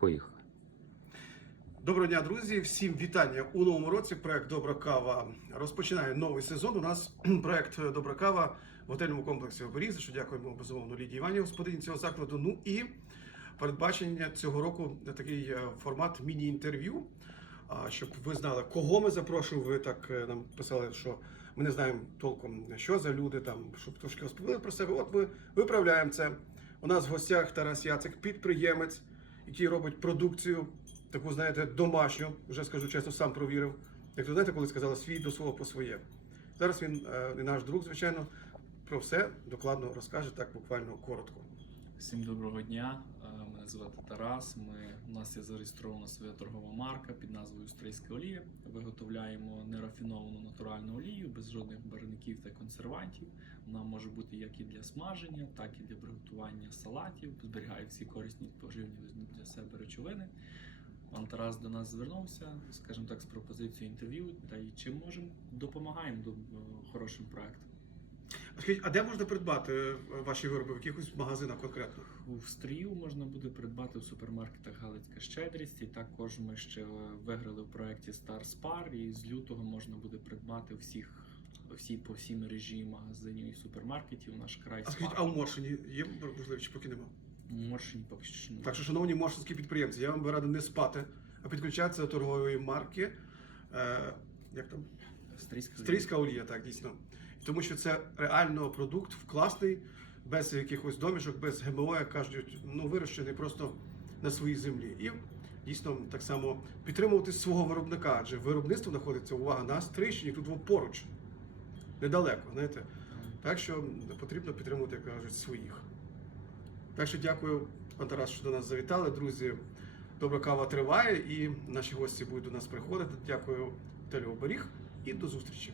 Поїхали. Доброго дня, друзі! Всім вітання у новому році. Проект Добра кава розпочинає новий сезон. У нас проект Добра кава в готельному комплексі Оберіг, за що дякуємо безумовно Лідії Іванів, господині цього закладу. Ну і передбачення цього року такий е, формат міні-інтерв'ю. Щоб ви знали, кого ми запрошуємо. Ви так е, нам писали, що ми не знаємо толком, що за люди там, щоб трошки розповіли про себе. От ми виправляємо це. У нас в гостях Тарас Яцик, підприємець, який робить продукцію таку, знаєте, домашню, вже скажу чесно, сам провірив. Як то знаєте, коли сказали свій до свого по своє. Зараз він е, і наш друг, звичайно, про все докладно розкаже, так буквально коротко. Всім доброго дня. Мене звати Тарас. Ми, у нас є зареєстрована своя торгова марка під назвою Стрийська олія. Виготовляємо нерафіновану натуральну олію без жодних барвників та консервантів. Вона може бути як і для смаження, так і для приготування салатів. Зберігає всі корисні поживні для себе речовини. Пан Тарас до нас звернувся, скажімо так, з пропозицією інтерв'ю та й чим можемо допомагаємо до е, хорошим проектам. А Скажіть, а де можна придбати е, ваші вироби? В якихось магазинах конкретно? У стрію можна буде придбати в супермаркетах Галицька Щедрість. І також ми ще е, виграли в проєкті Star Spar, і з лютого можна буде придбати всіх всі по всій мережі магазинів і супермаркетів наш край А скажіть, а в Моршині є можливість, чи поки нема? Моршин поки що не Так що, шановні моршинські підприємці, я вам би радив не спати, а підключатися до торгової марки. Е, як там? Стрийська Стрийська олія, так дійсно. Тому що це реально продукт вкласний, без якихось домішок, без ГМО, як кажуть, ну вирощений просто на своїй землі. І дійсно так само підтримувати свого виробника, адже виробництво знаходиться увага на Стрийщині, тут поруч, недалеко, знаєте. Так що потрібно підтримувати, як кажуть, своїх. Так що дякую, пан Тарас, що до нас завітали. Друзі, добра кава триває і наші гості будуть до нас приходити. Дякую, Телю Оберіг і до зустрічі.